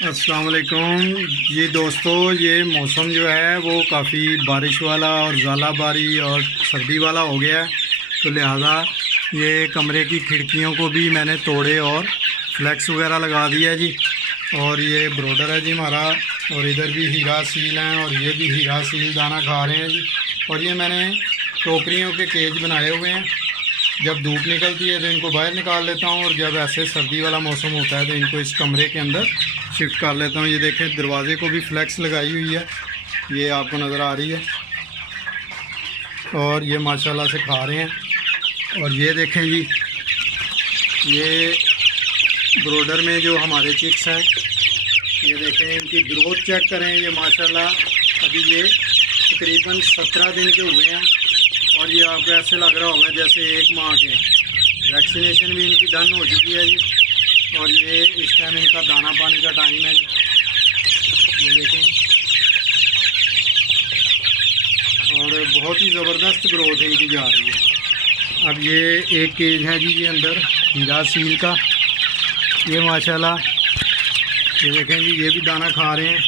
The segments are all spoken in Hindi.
अस्सलाम वालेकुम जी दोस्तों, ये मौसम जो है वो काफ़ी बारिश वाला और ज़ालाबारी और सर्दी वाला हो गया है। तो लिहाजा ये कमरे की खिड़कियों को भी मैंने तोड़े और फ्लैक्स वगैरह लगा दिया जी। और ये ब्रोडर है जी हमारा, और इधर भी हीरा सील हैं और ये भी हीरा सील दाना खा रहे हैं जी। और ये मैंने टोकरियों के केज बनाए हुए हैं। जब धूप निकलती है तो इनको बाहर निकाल लेता हूँ, और जब ऐसे सर्दी वाला मौसम होता है तो इनको इस कमरे के अंदर शिफ्ट कर लेता हूँ। ये देखें, दरवाज़े को भी फ्लैक्स लगाई हुई है, ये आपको नज़र आ रही है। और ये माशाल्लाह से खा रहे हैं। और ये देखें जी, ये ब्रोडर में जो हमारे चिक्स हैं, ये देखें, इनकी ग्रोथ चेक करें। ये माशाल्लाह अभी ये तकरीबन 17 दिन के हुए हैं, और ये आपको ऐसे लग रहा होगा जैसे 1 माह के हैं। वैक्सीनेशन भी इनकी डन हो चुकी है जी। और ये इस टाइम इनका दाना पानी का टाइम है जी। ये देखें, और बहुत ही ज़बरदस्त ग्रोथ इनकी जा रही है। अब ये एक केज है जी, ये अंदर हीरा सील का। ये माशाल्लाह, ये देखें जी, ये भी दाना खा रहे हैं।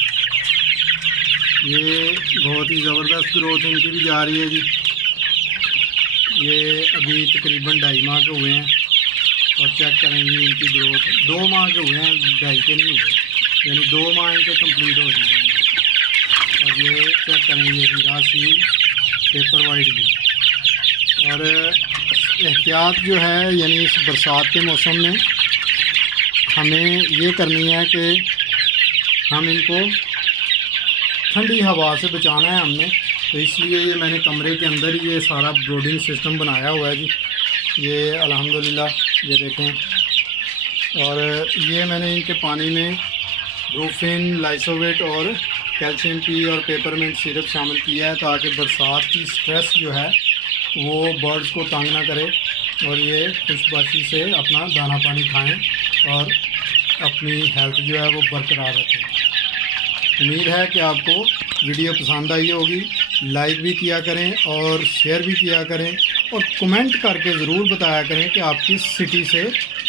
ये बहुत ही ज़बरदस्त ग्रोथ इनकी भी जा रही है जी। ये अभी तकरीबन 2.5 माह के हुए हैं, और चेक करेंगे इनकी ग्रोथ 2 माह के हुए हैं, 2.5 के नहीं हुए, यानी 2 माह इनके कंप्लीट हो चुके हैं। और ये चेक करेंगे हीरा सील पेपर वाइट भी। और एहतियात जो है, यानी इस बरसात के मौसम में हमें ये करनी है कि हम इनको ठंडी हवा से बचाना है हमने। तो इसलिए ये मैंने कमरे के अंदर ही ये सारा ब्रोडिंग सिस्टम बनाया हुआ है जी। ये अल्हम्दुलिल्लाह, ये देखें। और ये मैंने इनके पानी में ब्रूफिन, लाइसोवेट और कैल्शियम पी और पेपरमिंट सिरप शामिल किया है, ताकि बरसात की स्ट्रेस जो है वो बर्ड्स को तंग ना करे, और ये खुशबाशी से अपना दाना पानी खाएं और अपनी हेल्थ जो है वो बरकरार रखें। उम्मीद है कि आपको वीडियो पसंद आई होगी। लाइक भी किया करें और शेयर भी किया करें, और कमेंट करके ज़रूर बताया करें कि आप किस सिटी से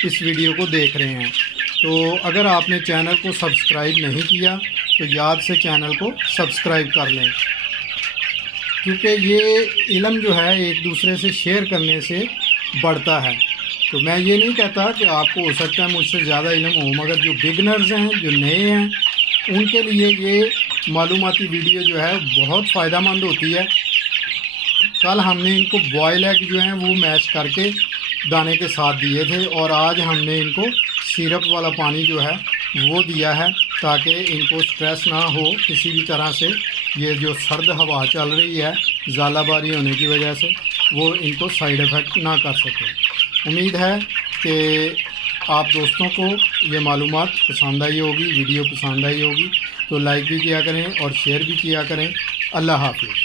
इस वीडियो को देख रहे हैं। तो अगर आपने चैनल को सब्सक्राइब नहीं किया तो याद से चैनल को सब्सक्राइब कर लें, क्योंकि ये इल्म जो है एक दूसरे से शेयर करने से बढ़ता है। तो मैं ये नहीं कहता कि आपको हो सकता है मुझसे ज़्यादा इल्म हो, मगर जो बिगनर्स हैं, जो नए हैं, उनके लिए ये मालूमाती वीडियो जो है बहुत फ़ायदेमंद होती है। कल हमने इनको बॉयल एग जो हैं वो मैश करके दाने के साथ दिए थे, और आज हमने इनको सिरप वाला पानी जो है वो दिया है, ताकि इनको स्ट्रेस ना हो किसी भी तरह से। ये जो सर्द हवा चल रही है ज़ालाबारी होने की वजह से, वो इनको साइड इफ़ेक्ट ना कर सके। उम्मीद है कि आप दोस्तों को ये मालूमात पसंद आई होगी, वीडियो पसंद आई होगी। तो लाइक भी किया करें और शेयर भी किया करें। अल्लाह हाफ़िज़।